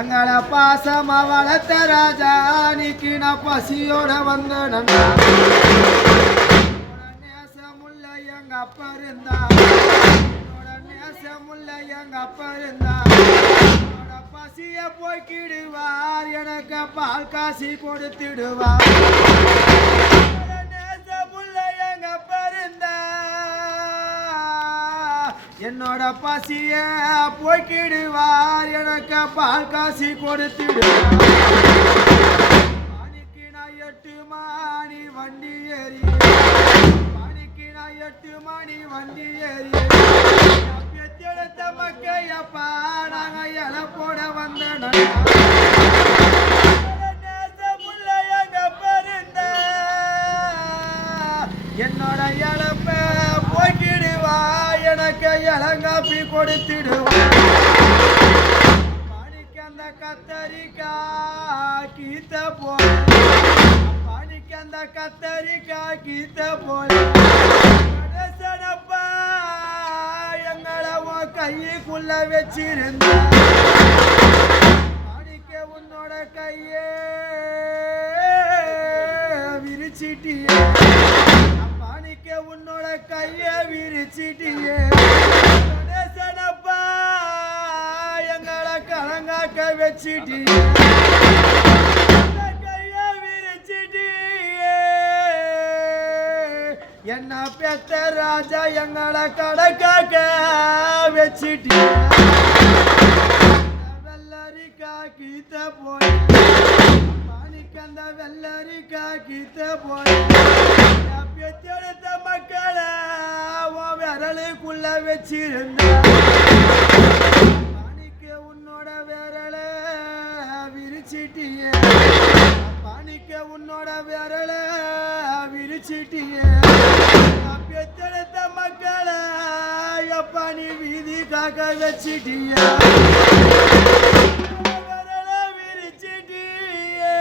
எங்களை பாசமா வளர்த்த ராஜா அன்னைக்கு நான் பசியோட வந்த நேசமுள்ள எங்க அப்பா இருந்தா. நேசமுள்ள எங்க அப்பா இருந்தா. பசிய போக்கிடுவார் எனக்கு பால் காசி கொடுத்திடுவார். என்னோட பசிய போக்கிடுவார். எனக்கு பால் காசி கொடுத்துடுவார். மணிக்கு நான் எட்டு மணி வண்டி ஏறி மணிக்கு நான் எட்டு மணி வண்டி ஏறி பெத்தெடுத்த மக்கையப்பா நாங்க இலை போட வந்த எனக்கு இளங்காப்பி கொடுத்திடுவா பணிக்கு அந்த கத்தரிக்கா கீத்த போல. பணிக்கு அந்த கத்தரிக்கா கீத்த போல. கடைசனப்பா எங்களை உன் கையுக்குள்ள வச்சிருந்த. பணிக்க உன்னோட கையே விரிச்சிட்டியே. பணிக்க உன்னோட கையை விரிச்சிட்டியே. கலங்காக்க வச்சிட்டியே என்ன பெத்த ராஜா எங்களை கடக்காக்க வச்சிட்டியே வெள்ளரிக்கா கீத்த போய் பாணிக்கந்த வெள்ளரிக்கா கீத்த போய் பெத்தெடுத்த மக்களை விரலுக்குள்ள வச்சிருந்த. பாணிக்க உன்னோட விரல விரிச்சிட்டியே. பாணிக்க உன்னோட விரல விரிச்சிட்டியே. பெத்தெடுத்த மக்களை எப்ப நீ வீதி காக்க வச்சிட்டியா? விரல விரிச்சிட்டியே.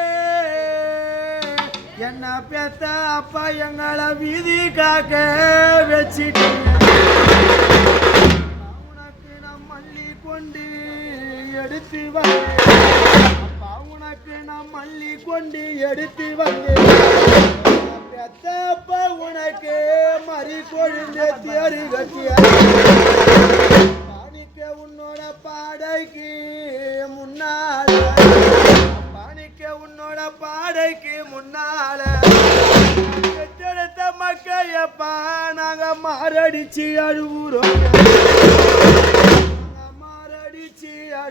என்ன பெத்த அப்பா எங்களை வீதி காக்க வச்சிட்டியா? எடுத்து வந்தேன் அப்பா உனக்கு நான் மல்லி கொண்டு எடுத்து வந்தேன் பெத்தப்ப உனக்கு மறி கொழுந்து தேறு கட்டிய. பாணிக்க உன்னோட பாடைக்கு முன்னால. பாணிக்க உன்னோட பாடைக்கு முன்னால. பெற்றெடுத்த மக்கையப்பா நாங்க மாரடிச்சு அழுவுறோம்.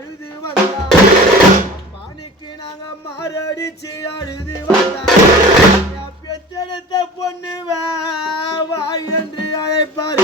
அழுது வந்தா பாணிக்கு நாங்க மாரடிச்சு அழுது வந்தா என் பெற்றெடுத்த பொண்ணு வா என்று அழைப்பார்.